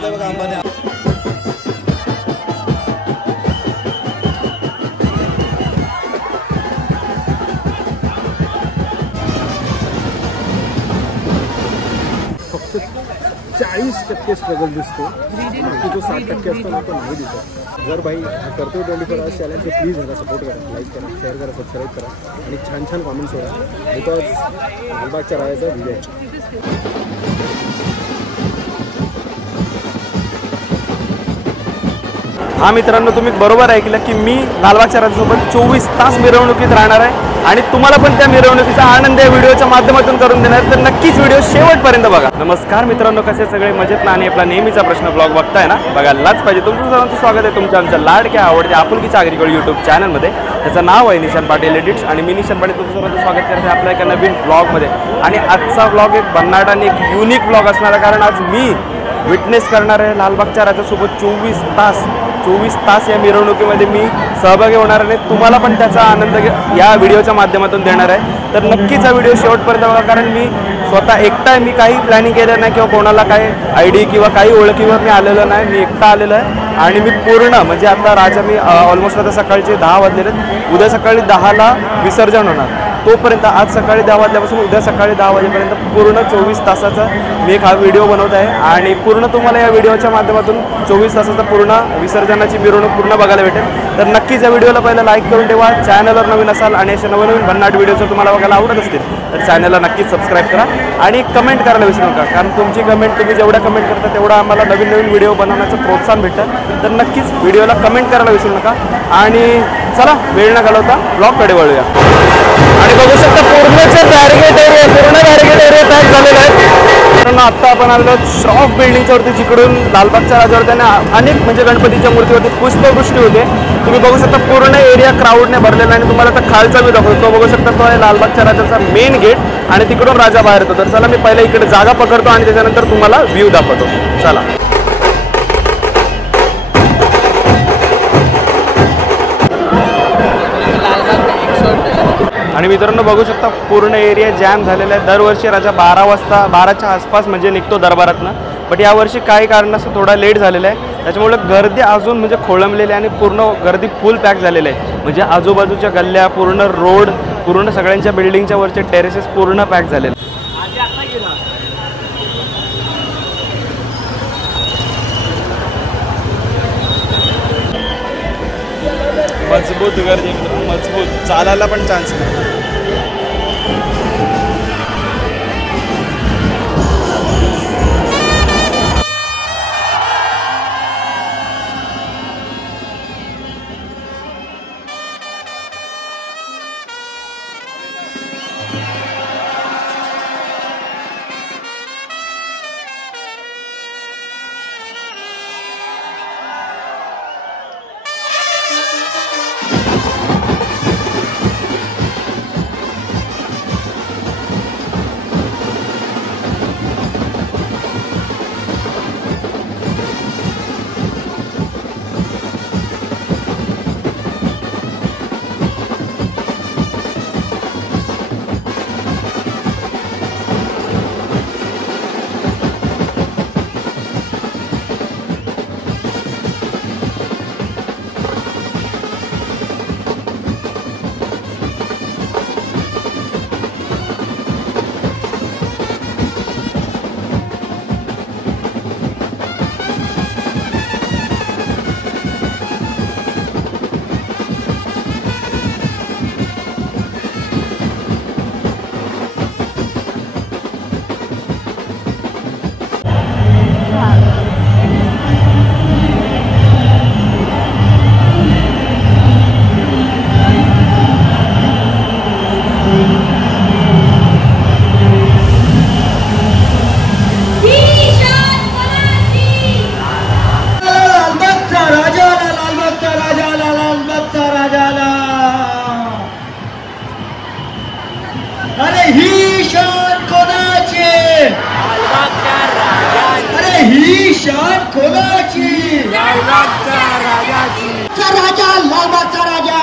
घेतलंय बघा आंबाने. फक्त 40% स्ट्रगल दिसतो, बाकी जो 60% असतो ना तो नाही दिसत. जर भाई करतो 24 आवर्स चॅलेंज तर प्लीज मला सपोर्ट करा, लाईक करा, शेअर करा, सबस्क्राईब करा आणि छान छान कॉमेंट्स करा, बिकॉज लालबागच्या राजाचा व्हिडिओ आहे. हा मित्रांनो, तुम्ही बरोबर ऐकलं की मी लालबागच्या राजासोबत 24 तास मिरवणुकीत राहणार आहे आणि तुम्हाला पण त्या मिरवणुकीचा आनंद या व्हिडिओच्या माध्यमातून करून देणार, तर नक्कीच व्हिडिओ शेवटपर्यंत बघा. नमस्कार मित्रांनो, कसे सगळे मजेत ना? आणि आपला नेहमीचा प्रश्न ब्लॉग बघताय ना, बघायलाच पाहिजे. तुमचं सर्वांचं स्वागत आहे तुमच्या आमच्या लाडक्या आवडत्या आपुलकीच्या आगरीकडे यूट्यूब चॅनलमध्ये. त्याचं नाव आहे निशान पाटील एडिट्स आणि मी निशान पाटील तुमचं सर्वांचं स्वागत करते आपल्या एका नवीन ब्लॉगमध्ये. आणि आजचा ब्लॉग एक भन्नाट आणि एक युनिक ब्लॉग असणार आहे, कारण आज मी विटनेस करणार आहे लालबागच्या राजासोबत 24 तास या मिरवणुकीमध्ये मी सहभागी होणार आहे. तुम्हाला पण त्याचा आनंद या व्हिडिओच्या माध्यमातून देणार आहे, तर नक्कीच हा व्हिडिओ शेवटपर्यंत बघा, कारण मी स्वतः एकटा आहे. मी काही प्लॅनिंग केलं नाही किंवा कोणाला काही आयडी किंवा काही ओळखीवर मी आलेलो नाही, मी एकटा आलेलो आहे. आणि मी पूर्ण म्हणजे आता राजा मी ऑलमोस्ट आता सकाळचे 10 वाजलेले, उद्या सकाळी 10ला विसर्जन होणार. तोपर्यंत आज सकाळी 10 वाजल्यापासून उद्या सकाळी 10 वाजेपर्यंत पूर्ण 24 तासाचा मी एक हा व्हिडिओ बनवत आहे. आणि पूर्ण तुम्हाला या व्हिडिओच्या माध्यमातून 24 तासाचा पूर्ण विसर्जनाची मिरवणूक पूर्ण बघायला भेटेल. तर नक्कीच या व्हिडिओला पहिलं लाईक करून ठेवा. चॅनलवर नवीन असाल आणि अशा नवनवीन भन्नाट व्हिडिओ जर तुम्हाला बघायला आवडत असतील तर चॅनलला नक्कीच सबस्क्राईब करा आणि कमेंट करायला विसरू नका, कारण तुमची कमेंट, तुम्ही जेवढ्या कमेंट करता तेवढा आम्हाला नवीन नवीन व्हिडिओ बनवण्याचं प्रोत्साहन भेटतं. तर नक्कीच व्हिडिओला कमेंट करायला विसरू नका. आणि चला वेळ न घालवता ब्लॉगकडे वळूया. आणि बघू शकता पूर्ण बॅरिगेट एरिया पॅक झालेला आहे. कारण आत्ता आपण आलेलो श्रॉफ बिल्डिंगच्या वरती, जिकडून लालबागच्या राजावर त्यांना अनेक म्हणजे गणपतीच्या मूर्तीवरती पुष्पवृष्टी होते. तुम्ही बघू शकता पूर्ण एरिया क्राऊडने भरलेला आहे. आणि तुम्हाला आता खालचा व्ह्यू दाखवतो, तो बघू शकता तो आहे लालबागच्या राजाचा मेन गेट आणि तिकडून राजा बाहेर येतो. तर चला मी पहिला इकडे जागा पकडतो आणि त्याच्यानंतर तुम्हाला व्ह्यू दाखवतो. चला. आणि मित्रांनो बघू शकता पूर्ण एरिया जॅम झालेला आहे. दरवर्षी राजा 12च्या आसपास म्हणजे निघतो दरबारातनं, बट यावर्षी काही कारणास्तव थोडा लेट झालेला आहे. त्याच्यामुळे गर्दी अजून म्हणजे खोळंबलेली आहे आणि पूर्ण गर्दी फुल पॅक झालेली आहे. म्हणजे आजूबाजूच्या गल्ल्या, पूर्ण रोड, पूर्ण सगळ्यांच्या बिल्डिंगच्या वरचे टेरेसेस पूर्ण पॅक झालेले. मजबूत गर्दी, मजबूत, चालायला पण चान्स नाही. शान कोणाची? लालबागचा राजाची. राजा लालबागचा राजा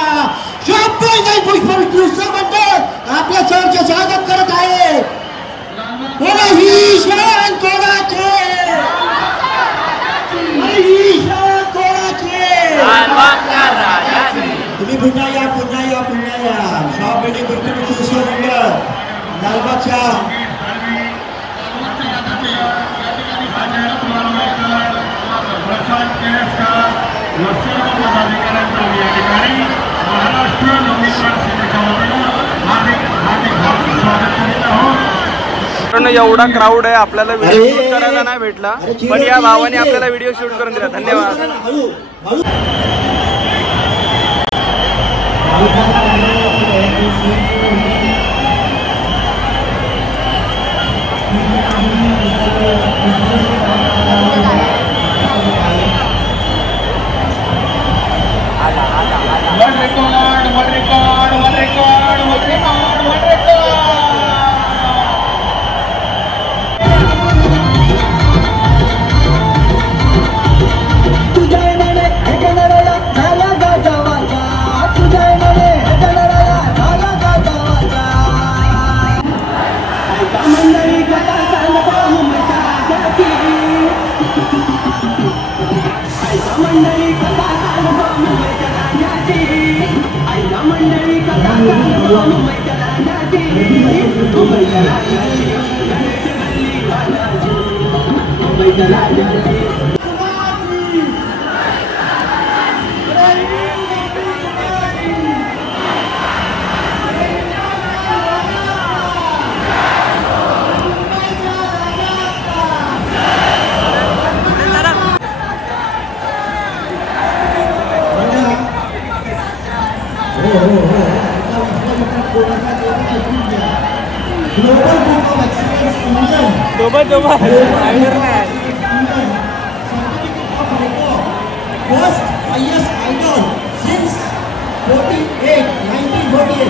शंभर पुष्पवृष्टी म्हणतात आपल्या सरचे स्वागत करत आहे. ही शान कोणाची? पुन्हा या शॉप बिल्डिंग उत्सव मंडळ लालबागच्या एवढा क्राऊड आहे, आपल्याला व्हिडिओ शूट करायला नाही भेटला, पण या भावाने आपल्याला व्हिडिओ शूट करून दिला. धन्यवाद.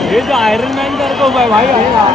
ये जो आयरन मैन करतो भाई आहे ना.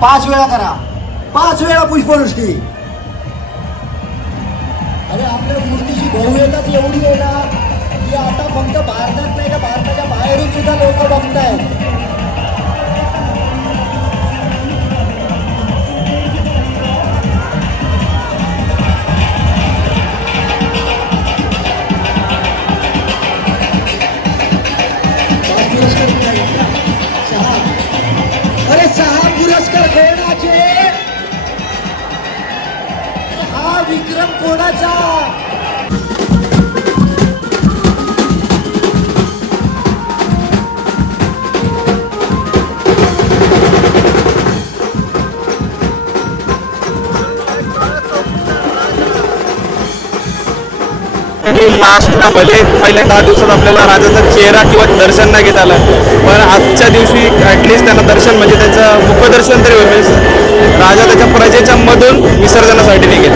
पाच वेळा करा, 5 वेळा पुष्पवृष्टी. अरे आपल्या मूर्तीची भव्यताच एवढी आहे ना की आता फक्त भारतात नाही तर भारताच्या बाहेरून सुद्धा लोक बघतायत. अरे 6 पुरस्कार कोणाचे? हा विक्रम कोणाचा? लास्टला भले पहिल्या 10 दिवसात आपल्याला राजाचा चेहरा किंवा दर्शन नाही घेता आलं, पण आजच्या दिवशी ॲटलिस्ट त्यांना दर्शन म्हणजे त्यांचं मुखदर्शन तरी होईल. राजा त्याच्या प्रजेच्या मधून विसर्जनासाठी निघेल.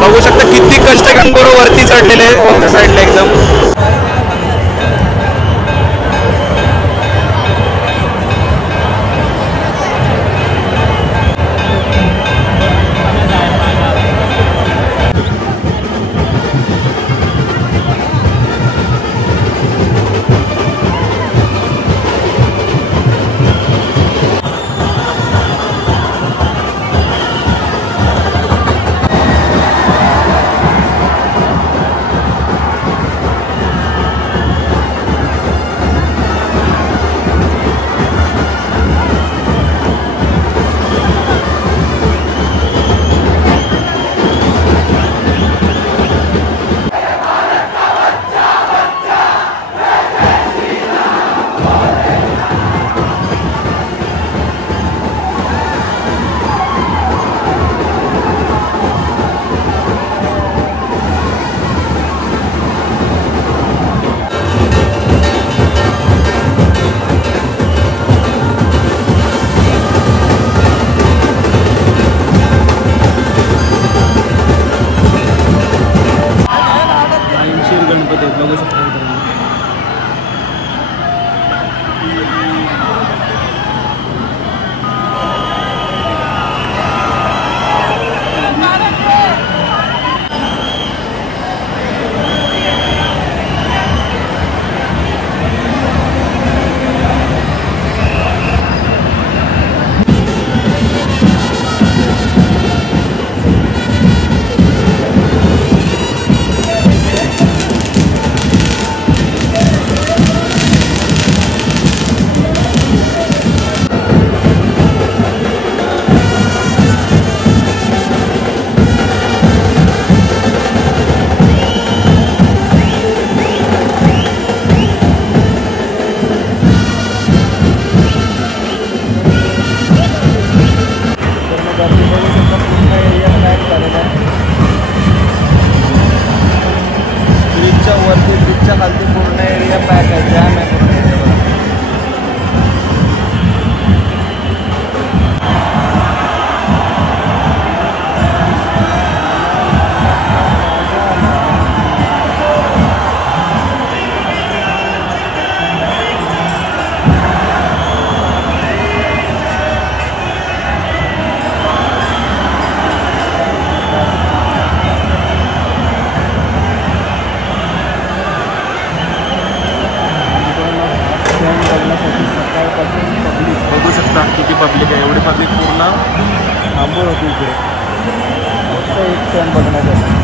बघू शकता किती कष्टकांबरोबर वरती चढलेले त्या साईडला एकदम. बघू शकता किती पब्लिक आहे. एवढी पब्लिक पूर्ण थांबून होती इकडे फक्त एक क्षण बघण्यासाठी.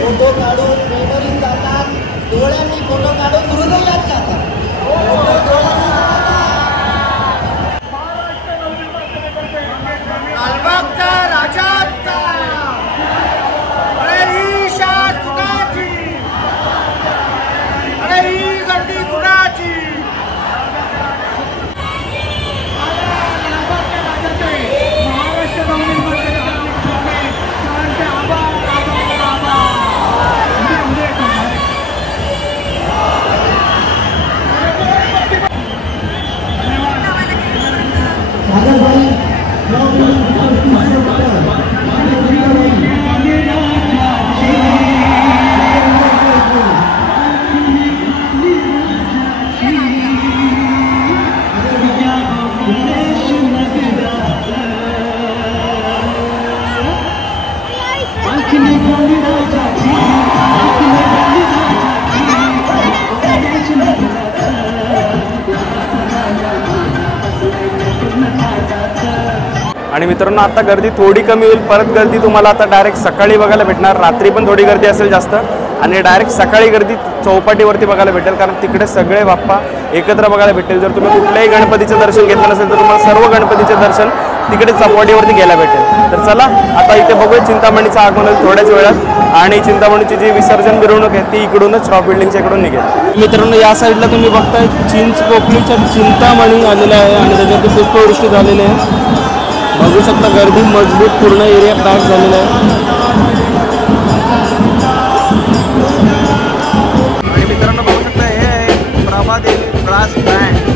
फोटो काढून मेमरी जातात, डोळ्यांनी फोटो काढून हृदयात जातात. लालबागचा राजाचा अरे ही शान कुणाची, अरे ही गर्दी कुणाची. आणि मित्रांनो आता गर्दी थोडी कमी होईल. परत गर्दी तुम्हाला आता डायरेक्ट सकाळी बघायला भेटणार. रात्री पण थोडी गर्दी असेल जास्त, आणि डायरेक्ट सकाळी गर्दी चौपाटीवरती बघायला भेटेल, कारण तिकडे सगळे बाप्पा एकत्र बघायला भेटेल. जर तुम्ही कुठल्याही गणपतीचं दर्शन घेतलं नसेल तर तुम्हाला सर्व गणपतीचे दर्शन तिकडे चौपाटीवरती घ्यायला भेटेल. तर चला आता इथे बघूया चिंतामणीचं आगमन थोड्याच वेळात, आणि चिंतामणीची जी विसर्जन मिरवणूक आहे ती इकडूनच रॉक बिल्डिंगच्या इकडून निघेल. मित्रांनो या साईडला तुम्ही बघताय चिंच पोकलीच्या चिंतामणी आलेल्या आहे, आणि त्याच्यावरती पुष्पवृष्टी झालेली आहे. बघू शकता गर्दी मजबूत, पूर्ण एरिया पॅक झालेला आहे. आणि मित्रांनो बघू शकता हे आहे प्रभादेवी ब्रास बँड.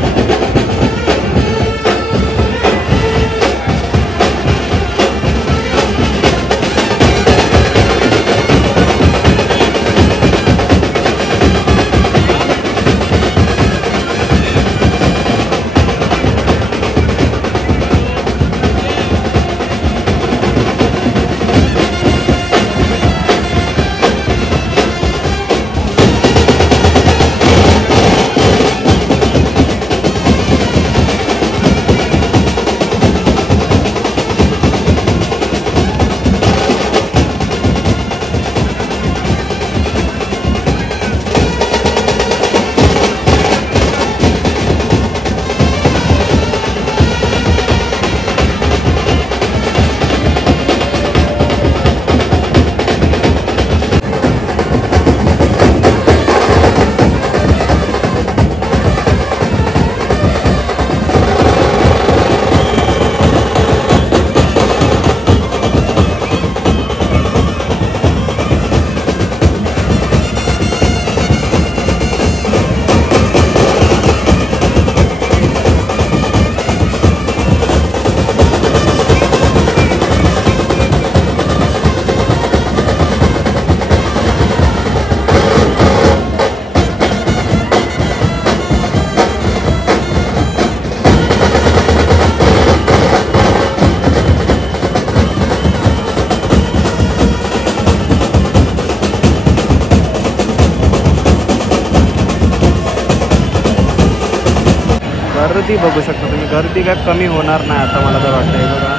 गर्दी बघू शकता तुम्ही, गर्दी काय कमी होणार नाही आता मला तर वाटतं. हे बघा,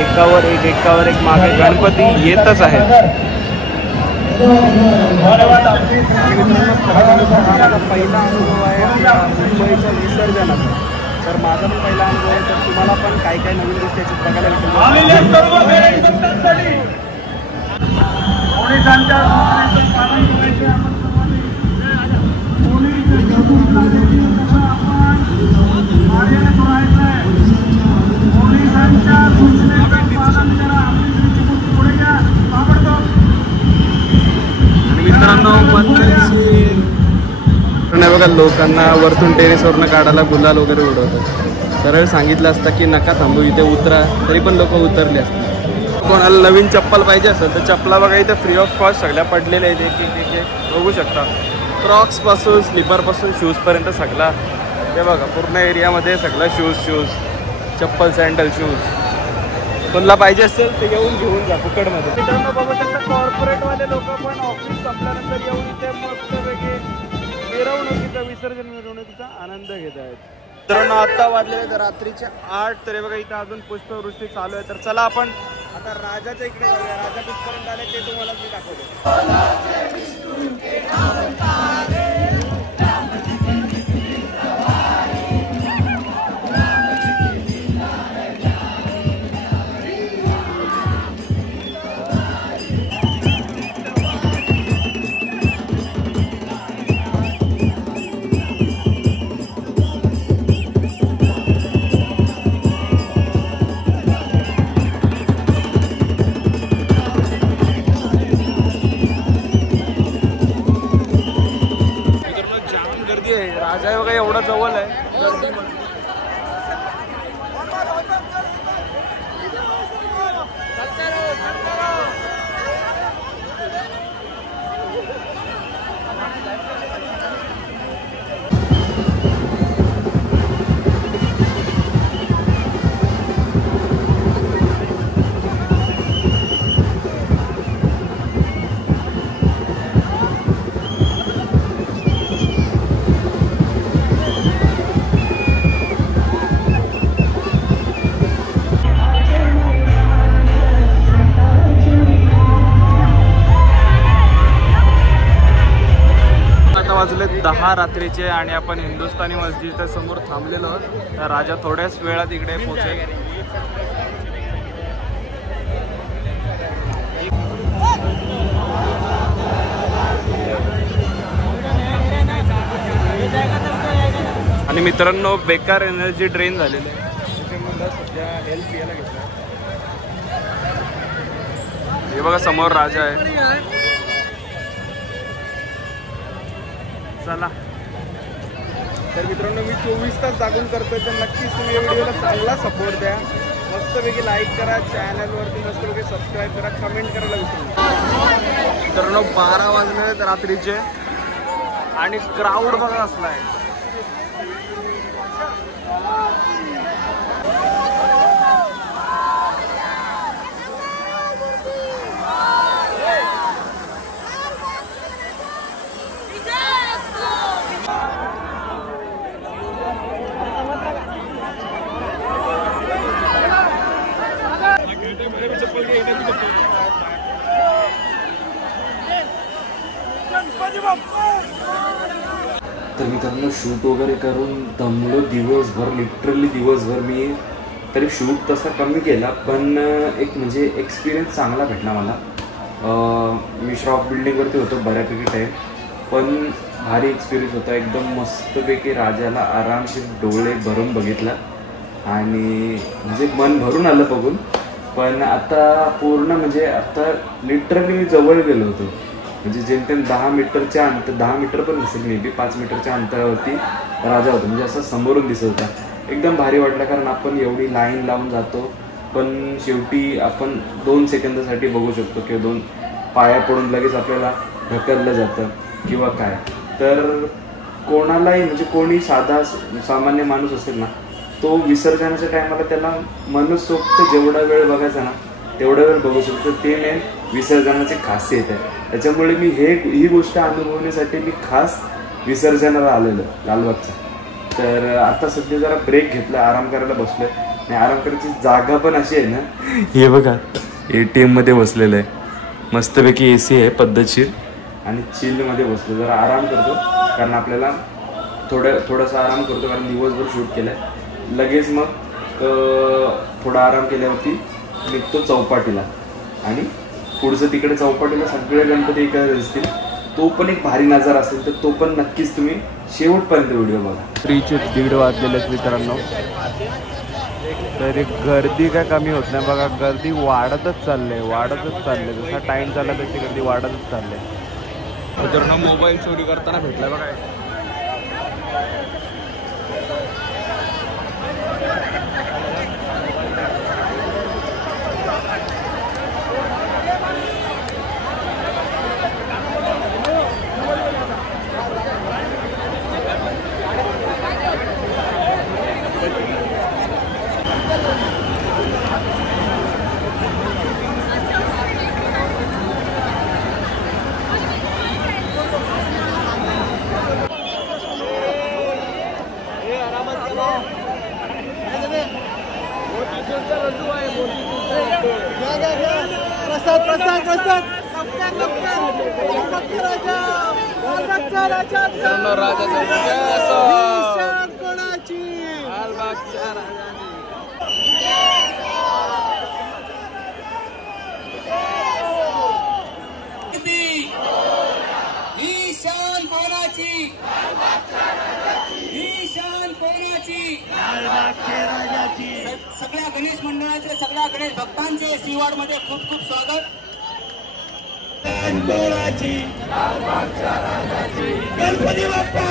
एकावर एक मागे गणपती येतच आहे. आणि मित्रांनो खरं सांगू तर हा माझा पहिला अनुभव आहे आपल्या मुंबईच्या विसर्जनाचा. तर माझा पण पहिला अनुभव आहे, तर तुम्हाला पण काय काय नवीन गोष्टी याच्यात बघायला मित्रांनो बघा, लोकांना वरतून टेरेसवरनं काढायला गुलाल वगैरे उडवतात. सरळ सांगितलं असतं की नका थांबू, इथे उतरा, तरी पण लोक उतरले असतात. कोणाला नवीन चप्पल पाहिजे असेल तर चप्पला बघा इथे फ्री ऑफ कॉस्ट सगळ्या पडलेल्या आहेत. एक बघू शकता, क्रॉक्सपासून स्लीपरपासून शूजपर्यंत सगळा. ते बघा पूर्ण एरियामध्ये सगळं शूज चप्पल, सँडल, शूज. तुला पाहिजे असेल ते येऊन घेऊन जा फुकटमध्ये. मित्रांनो बघू शकता, कॉर्पोरेटवाले लोक पण ऑफिस संपल्यानंतर येऊन इथे मस्तपैकी विसर्जन मिरवणुकीचा आनंद घेत आहेत. मित्रांनो आता वाजलेले तर रात्रीचे 8, तरी बघा इथं अजून पुष्पवृष्टी चालू आहे. तर चला आपण आता राजाच्या इकडे जाऊया. राजा कुठपर्यंत आले ते तुम्हाला मी दाखवतो. राजा आहे बघा, एवढा जवळ आहे. वाजले 10 रात्रीचे आणि आपण हिंदुस्थानी मस्जिदच्या समोर थांबलेलो आहोत. तर राजा थोड्याच वेळात इकडे पोहोचेल. आणि मित्रांनो बेकार एनर्जी ड्रेन झालेली आहे, त्याच्यामुळे सध्या हेल्प घ्यायला घेतला. हे बघा समोर राजा आहे. चला तर मित्रांनो, मी 24 तास जागून करतोय, तर नक्कीच तुम्ही या व्हिडिओला चांगला सपोर्ट द्या. मस्तपैकी लाईक करा, चॅनलवरती मस्तपैकी सबस्क्राईब करा, कमेंट करायला विसरू नका. मित्रांनो 12 वाजले रात्रीचे आणि क्राऊड बघा असला आहे. तर मित्रांनो शूट वगैरे करून दमलो दिवसभर, लिटरली दिवसभर. मी तरी शूट तसा कमी केला, पण एक म्हणजे एक्सपिरियन्स चांगला भेटला मला. मी श्रॉफ बिल्डिंगवरती होतो बऱ्यापैकी टाईम, पण भारी एक्सपिरियन्स होता एकदम मस्तपैकी. राजाला आरामशीर डोळे भरून बघितला आणि म्हणजे मन भरून आलं बघून. पण आता पूर्ण म्हणजे आता लिटरली मी जवळ गेलो होतो, म्हणजे जेमतेम 10 मीटरच्या 10 मीटर पण नसेल, मे बी 5 मीटरच्या अंतरावरती राजा होता. म्हणजे असं समोरून दिसत होता. एकदम भारी वाटलं, कारण आपण एवढी लाईन लावून जातो, पण शेवटी आपण 2 सेकंदासाठी बघू शकतो किंवा 2 पाया पडून लगेच आपल्याला ढकललं जातं किंवा काय. तर कोणालाही म्हणजे कोणी सामान्य माणूस असेल ना, तो विसर्जनाच्या टायमाला त्याला मनसोक्त जेवढा वेळ बघायचा ना तेवढा वेळ बघू शकतो. ते मेन विसर्जनाची खासियत आहे. त्याच्यामुळे मी ही गोष्ट अनुभवण्यासाठी मी खास विसर्जनाला आलेलो लालबागचा. तर आता सध्या जरा ब्रेक घेतला, आराम करायला बसलोय आणि आराम करायची जागा पण अशी आहे ना, हे बघा ATM मध्ये बसलेलं आहे, मस्तपैकी AC आहे पद्धतशीर आणि चिलमध्ये बसलो, जरा आराम करतो कारण आपल्याला थोडासा आराम करतो कारण दिवसभर शूट केलं आहे. लगेच मग थोडा आराम केल्यावरती निघतो चौपाटीला आणि पुढचं तिकडे चौपाटीला सगळे गणपती एकत्र दिसतील, तो पण एक भारी नजारा असेल, तर तो पण नक्कीच तुम्ही शेवटपर्यंत व्हिडिओ बघा. 3:30 वाजलेले आहेत मित्रांनो, तरी गर्दी काय कमी होत नाही बघा, गर्दी वाढतच चालले जसा टाइम चालला तशी गर्दी वाढतच चालले. मित्रांनो मोबाईल चोरी करताना भेटला बघा. सगळ्या गणेश मंडळाचे, सगळ्या गणेश भक्तांचे सीवाड मध्ये खूप खूप स्वागत. गणपती बाप्पा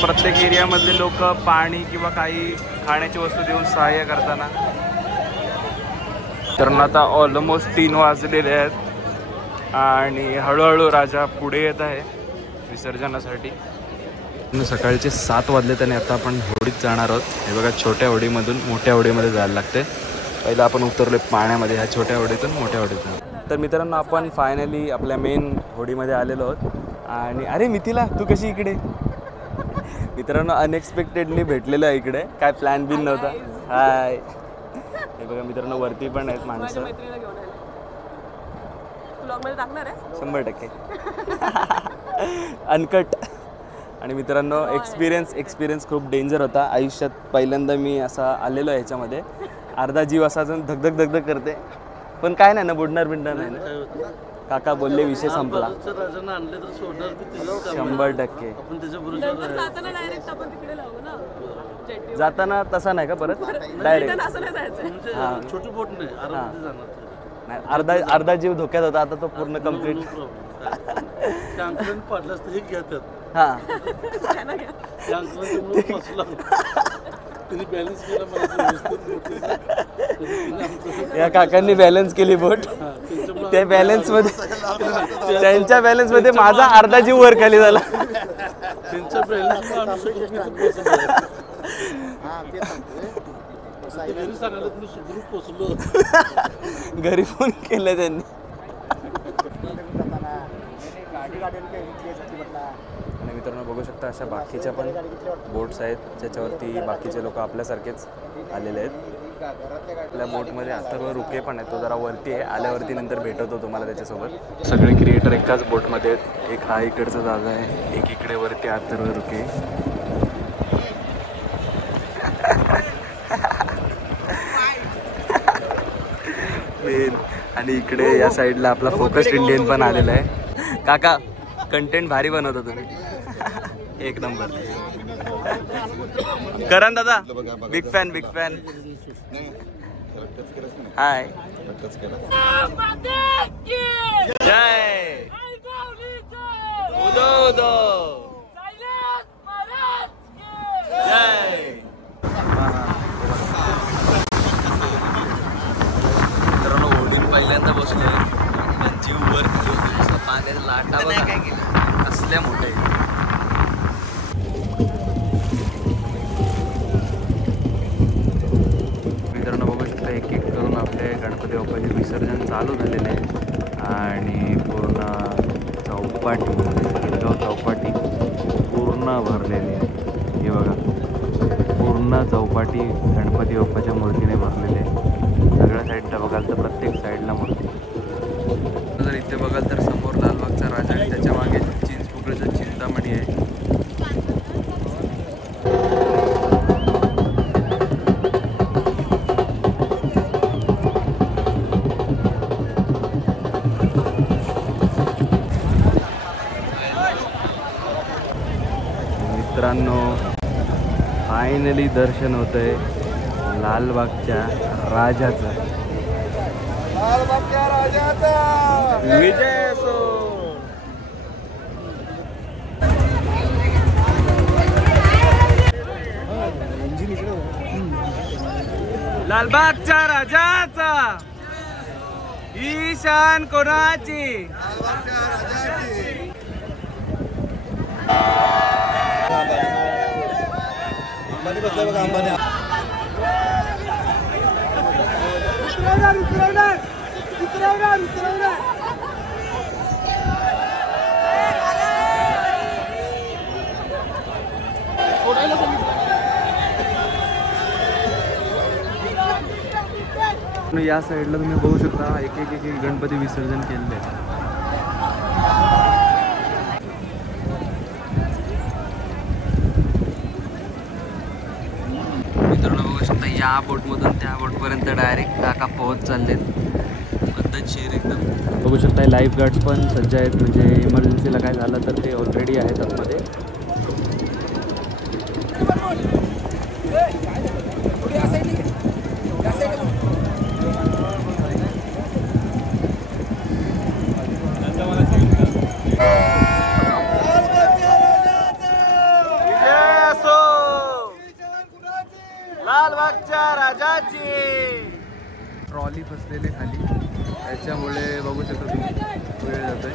प्रत्येक एरियामधले लोक पाणी किंवा काही खाण्याची वस्तू देऊन सहाय्य करताना. तर आता ऑलमोस्ट 3 वाजलेले आहेत आणि हळूहळू राजा पुढे येत आहे विसर्जनासाठी. सकाळचे 7 वाजले आणि आता आपण होडीत जाणार आहोत. हे बघा, छोट्या होडीमधून मोठ्या होडीमध्ये जायला लागते. पहिला आपण उतरलो पाण्यामध्ये, ह्या छोट्या होडीतून मोठ्या होडीतून. तर मित्रांनो, आपण फायनली आपल्या मेन होडीमध्ये आलेलो आहोत. आणि अरे मिथिला, तू कशी इकडे? मित्रांनो, अनएक्सपेक्टेडली भेटलेलं आहे इकडे, काय प्लॅन बिन नव्हता. हाय, हे बघा मित्रांनो, वरती पण आहेत माणसं. 100% अनकट. आणि मित्रांनो, एक्सपिरियन्स खूप डेंजर होता. आयुष्यात पहिल्यांदा मी असा आलेलो आहे ह्याच्यामध्ये. अर्धा जीव असा अजून धगधग करते, पण काय नाही ना, बुडणार नाही ना. काका बोलले विषय संपला. 100% जाताना तसा नाही का परत डायरेक्ट? छोटी बोट नाही, अर्धा जीव धोक्यात होता, आता तो पूर्ण कम्प्लीट. हां, या काकांनी बॅलन्स केली बोट. त्या बॅलन्स मध्ये, त्यांच्या बॅलन्स मध्ये माझा अर्धा जीव वर खाली झाला. घरी फोन केला त्यांनी. आणि मित्रांनो, बघू शकता अशा बाकीच्या पण बोट्स आहेत ज्याच्यावरती बाकीचे लोक आपल्यासारखेच आलेले आहेत. आपल्या बोटमध्ये अथर्व रुके पण आहे, तो जरा वरती आहे. आल्यावरती नंतर भेटवतो तुम्हाला त्याच्यासोबत. सगळे क्रिएटर एकाच बोटमध्ये आहेत. एक हा इकडचा जागा आहे, एक इकडे वरती अथर्व रुके. आणि इकडे या साईडला आपला फोकस्ड इंडियन पण आलेला आहे. काका कंटेंट भारी बनवता तुम्ही. एक नंबर. करण दादा बिग फॅन बिग फॅन. हाय जय उदो उदो जय. मित्रांनो होडीत पहिल्यांदा बसलोय. जीव वर पाण्याच्या लाटा बघा कसल्या मोठे. मित्रांनो बघू शकता एक एक करून आपले गणपती बाप्पाचे विसर्जन चालू झालेले आहे आणि पूर्ण चौपाटी चौपाटी पूर्ण भरलेली आहे. हे बघा पूर्ण चौपाटी गणपती बाप्पाच्या मूर्तीने भरलेली आहे. सगळ्या साईडला बघाल तर प्रत्येक साईडला मूर्ती. जर इथे बघाल तर समोर लालबागचा राजा आणि त्याच्या मागे चिंचपोकळीचं चिंतामणी आहे. मित्रांनो फायनली दर्शन होतंय लालबागच्या राजाचं. विजय असो. लालबागच्या राजाचा ईशान कोणाची. या साईडला तुम्ही बघू शकता एक एक एक गणपती विसर्जन केलेले आहे. मित्रांनो बघू शकता या बोटमधून त्या बोटपर्यंत डायरेक्ट काका पोहोच चाललेत. पद्धतशीर एकदम. बघू शकता लाईफ गार्ड्स पण सज्ज आहेत. म्हणजे इमर्जन्सीला काय झालं तर ते ऑलरेडी आहेत आतमध्ये. लालबागच्या राजाची. ट्रॉली फसलेली खाली त्याच्यामुळे बघू शकता तुम्ही वेळ जातोय.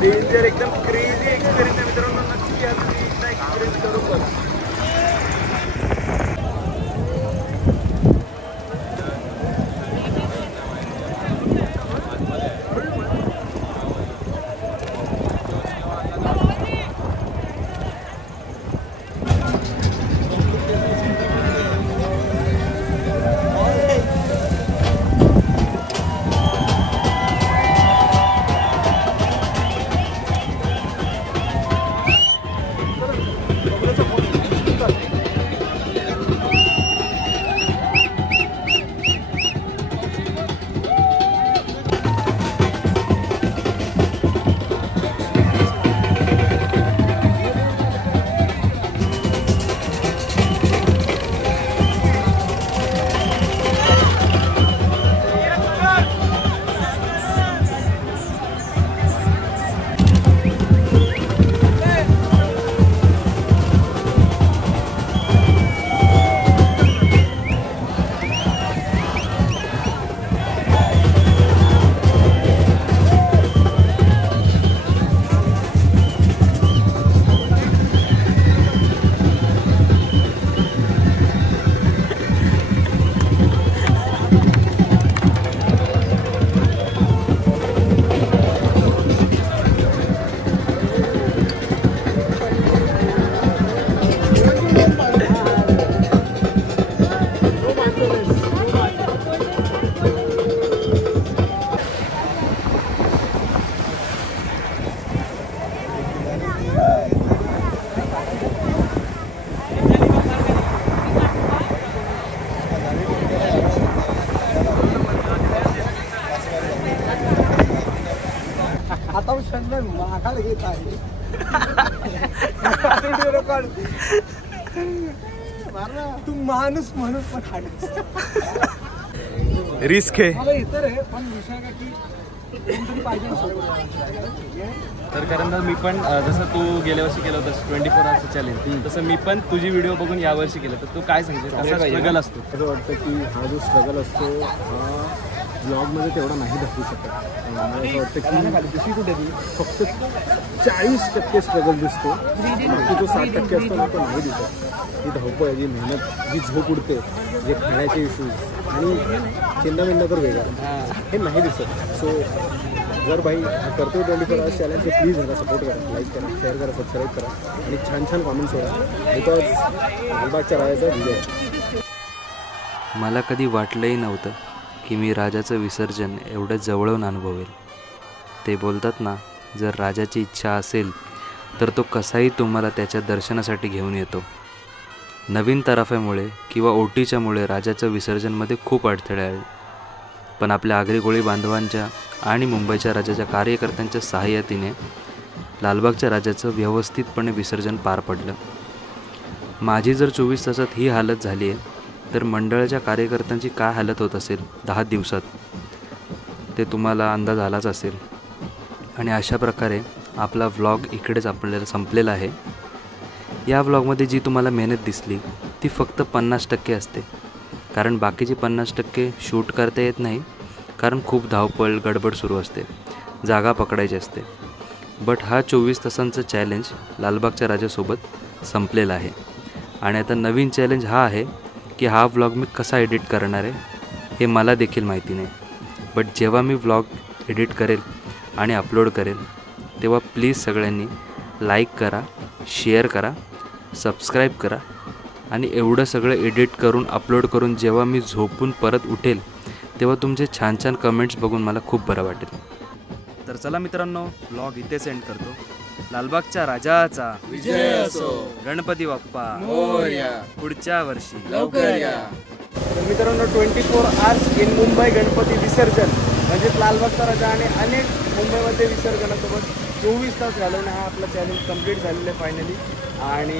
डेंजर एकदम क्रेझी एक्सपिरियन्स आहे मित्रांनो. नक्की या तुम्ही एकदा एक्सपिरियन्स करून बघा. घेत आहे तू माणूस म्हणून पण हाडस रिस्क आहे. मला इतर आहे पण विषय का की कोणतरी पाहिजे ना सोबत. तर कारण मी पण जसं तू गेल्या वर्षी केलं होतं 24 आवर्स चॅलेंज, तसं मी पण तुझी व्हिडिओ बघून यावर्षी केलं. तर तू काय सांगशील, कसा स्ट्रगल असतो? असं वाटतं की हा जो स्ट्रगल असतो हा ब्लॉगमध्ये तेवढा नाही दाखवू शकत. मला असं वाटतं की कुठे फक्त 40% स्ट्रगल दिसतो, बाकी जो 60% असतो ना तो नाही दिसत. जी धावपळ, जी मेहनत, जी झोप उडते, जे खाण्याचे इश्यूज आणि चिंतामिंदा तर वेगळा हे नाही दिसत. सो जर भाई करतो 24 आवर्स चॅलेंज प्लीज ह्याला सपोर्ट करा, लाईक करा, शेअर करा, सबस्क्राईब करा आणि छान छान कॉमेंट्स करा. बिकॉज लालबागच्या राजाचा विजय. मला कधी वाटलंही नव्हतं की मी राजाचं विसर्जन एवढं जवळून अनुभवेल. ते बोलतात ना, जर राजाची इच्छा असेल तर तो कसाही तुम्हाला त्याच्या दर्शनासाठी घेऊन येतो. नवीन तराफ्यामुळे किंवा ओटीच्यामुळे राजाचं विसर्जनमध्ये खूप अडथळे आले, पण आपल्या आगरी कोळी बांधवांच्या आणि मुंबईच्या राजाच्या कार्यकर्त्यांच्या सहाय्यतीने लालबागच्या राजाचं व्यवस्थितपणे विसर्जन पार पडलं. माझी जर 24 तासात ही हालत झाली आहे तर मंडळाच्या कार्यकर्त्यांची काय हालत होत असेल 10 दिवसात ते तुम्हाला अंदाज आलाच असेल. आणि अशा प्रकारे आपला व्लॉग इकडेच आपल्याला संपलेला आहे. या व्लॉगमध्ये जी तुम्हाला मेहनत दिसली ती फक्त 50% असते, कारण बाकीची 50% शूट करता येत नाही, कारण खूप धावपळ गडबड सुरू असते, जागा पकडायची असते. बट हा 24 तासांचा चॅलेंज लालबागच्या राजासोबत संपलेला आहे. आणि आता नवीन चॅलेंज हा आहे की हा व्लॉग मी कसा एडिट करणार आहे हे मला देखील माहिती नाही. बट जेव्हा मी व्लॉग एडिट करेल आणि अपलोड करेल तेव्हा प्लीज सगळ्यांनी लाईक करा, शेअर करा, सबस्क्राईब करा. आणि एवढं सगळं एडिट करून अपलोड करून जेव्हा मी झोपून परत उठेल तेव्हा तुमचे छान छान कमेंट्स बघून मला खूप बरं वाटेल. तर चला मित्रांनो, व्लॉग इथे सेंड करतो. लालबागच्या राजाचा विजय असो. गणपती बाप्पा मोरया. पुढच्या वर्षी लवकर या. तर मित्रांनो, 24 आवर्स इन मुंबई गणपती विसर्जन म्हणजेच लालबागचा राजा आणि अनेक मुंबईमध्ये विसर्जनासोबत 24 तास घालवणं हा आपला चॅलेंज कंप्लीट झालेला आहे फायनली. आणि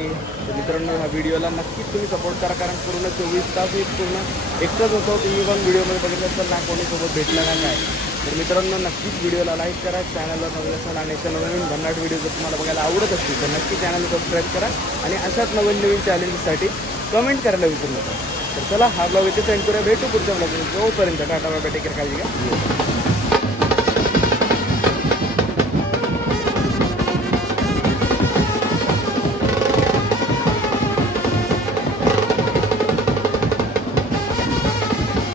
मित्रांनो, ह्या व्हिडिओला नक्कीच तुम्ही सपोर्ट करा, कारण पूर्ण 24 तास हे पूर्ण एकच होतं. तुम्ही पण व्हिडिओमध्ये बघितलं असेल ना, कोणीसोबत भेटलं ना काय. तर मित्रांनो, नक्कीच व्हिडिओला लाईक करा, चॅनलवर नवीन असाल आणि अशा नवीन भन्नाट व्हिडिओ जर तुम्हाला बघायला आवडत असतील तर नक्की चॅनल सबस्क्राईब करा आणि अशाच नवीन चॅलेंजसाठी कमेंट करायला विसरू नका. तर चला, हा ब्लॉग इथे सेंड करूया. भेटू पुढच्या ब्लॉगमध्ये. जोपर्यंत tata bye bye, take care, काळजी घ्या.